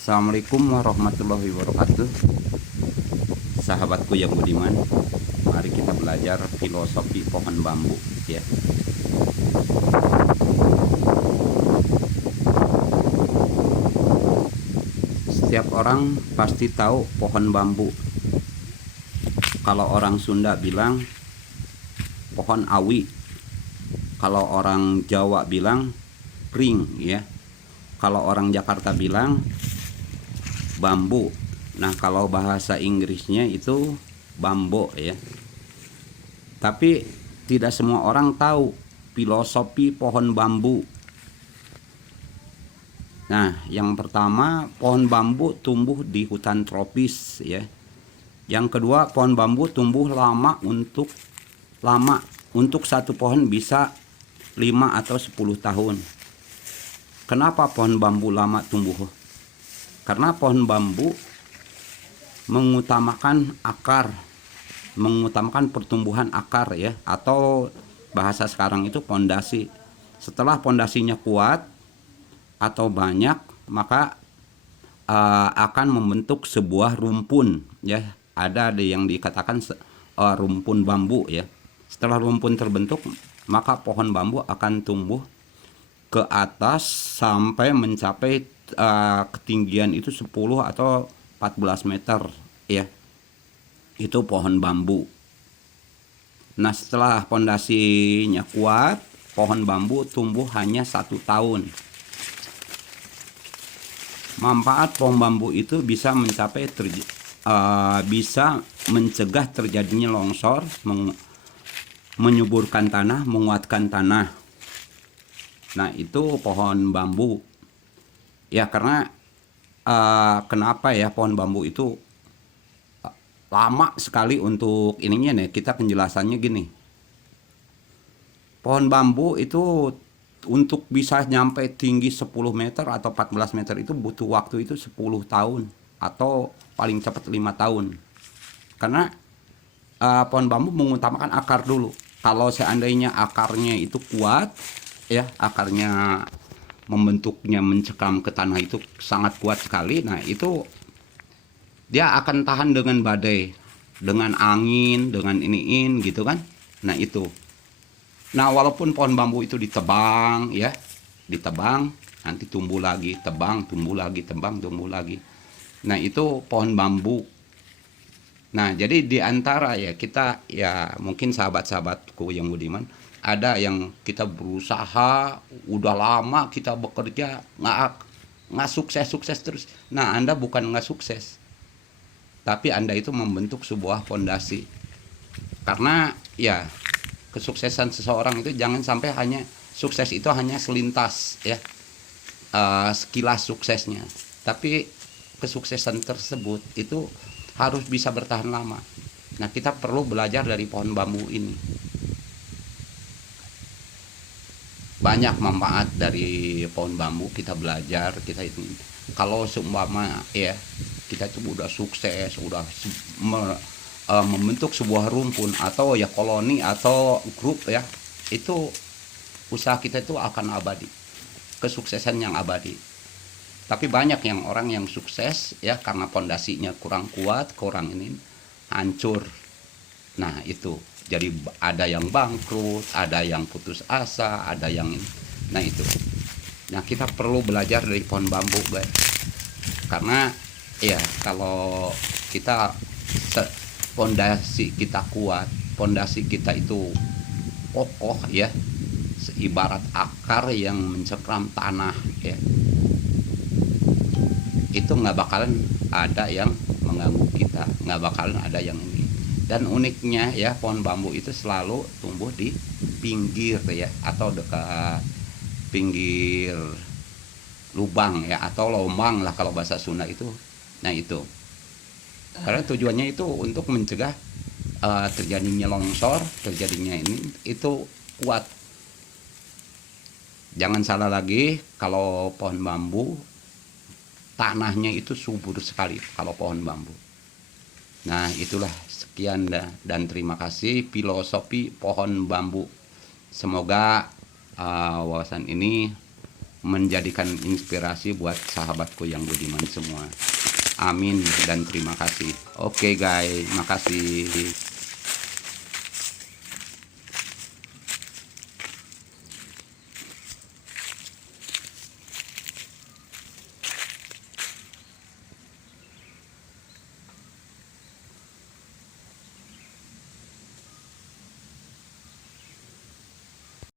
Assalamualaikum warahmatullahi wabarakatuh. Sahabatku yang budiman, mari kita belajar filosofi pohon bambu ya. Setiap orang pasti tahu pohon bambu. Kalau orang Sunda bilang pohon awi. Kalau orang Jawa bilang pring ya. Kalau orang Jakarta bilang bambu. Nah, kalau bahasa Inggrisnya itu bambo ya. Tapi tidak semua orang tahu filosofi pohon bambu. Nah, yang pertama, pohon bambu tumbuh di hutan tropis ya. Yang kedua, pohon bambu tumbuh lama untuk satu pohon bisa 5 atau 10 tahun. Kenapa pohon bambu lama tumbuh? Karena pohon bambu mengutamakan akar, mengutamakan pertumbuhan akar ya, atau bahasa sekarang itu pondasi. Setelah pondasinya kuat atau banyak, maka akan membentuk sebuah rumpun ya. Ada yang dikatakan rumpun bambu ya. Setelah rumpun terbentuk, maka pohon bambu akan tumbuh ke atas sampai mencapai ketinggian itu 10 atau 14 meter ya. Itu pohon bambu. Nah, setelah pondasinya kuat, pohon bambu tumbuh hanya 1 tahun. Manfaat pohon bambu itu bisa bisa mencegah terjadinya longsor, menyuburkan tanah, menguatkan tanah. Nah, itu pohon bambu ya. Karena kenapa ya pohon bambu itu lama sekali untuk ininya nih, kita penjelasannya gini. Pohon bambu itu untuk bisa nyampe tinggi 10 meter atau 14 meter itu butuh waktu itu 10 tahun atau paling cepat 5 tahun. Karena pohon bambu mengutamakan akar dulu. Kalau seandainya akarnya itu kuat ya, akarnya membentuknya mencekam ke tanah itu sangat kuat sekali. Nah, itu dia akan tahan dengan badai, dengan angin, dengan iniin gitu kan. Nah, itu. Nah, walaupun pohon bambu itu ditebang ya, ditebang, nanti tumbuh lagi, tebang, tumbuh lagi, tebang, tumbuh lagi. Nah, itu pohon bambu. Nah, jadi di antara ya kita ya, mungkin sahabat-sahabatku yang budiman, ada yang kita berusaha udah lama, kita bekerja nggak sukses terus. Nah, Anda bukan nggak sukses, tapi Anda itu membentuk sebuah fondasi. Karena ya, kesuksesan seseorang itu jangan sampai hanya sukses itu hanya selintas ya, sekilas suksesnya, tapi kesuksesan tersebut itu harus bisa bertahan lama. Nah, kita perlu belajar dari pohon bambu ini. Banyak manfaat dari pohon bambu, kita belajar, kita itu. Kalau seumpama ya, kita itu udah sukses, udah membentuk sebuah rumpun atau ya koloni atau grup ya, itu usaha kita itu akan abadi, kesuksesan yang abadi. Tapi banyak yang orang yang sukses ya, karena pondasinya kurang kuat, kurang ini, hancur. Nah, itu jadi ada yang bangkrut, ada yang putus asa, ada yang ini. Nah, itu. Nah, kita perlu belajar dari pohon bambu guys. Karena ya, kalau kita pondasi kita kuat, pondasi kita itu kokoh ya, seibarat akar yang mencekram tanah ya, itu nggak bakalan ada yang mengganggu kita, nggak bakalan ada yang ini. Dan uniknya ya, pohon bambu itu selalu tumbuh di pinggir ya, atau dekat pinggir lubang ya, atau lomang lah kalau bahasa Sunda itu. Nah, itu karena tujuannya itu untuk mencegah terjadinya longsor, terjadinya ini itu kuat. Jangan salah lagi, kalau pohon bambu tanahnya itu subur sekali kalau pohon bambu. Nah, itulah, sekian dan terima kasih filosofi pohon bambu. Semoga wawasan ini menjadikan inspirasi buat sahabatku yang budiman semua. Amin dan terima kasih. Oke guys, makasih.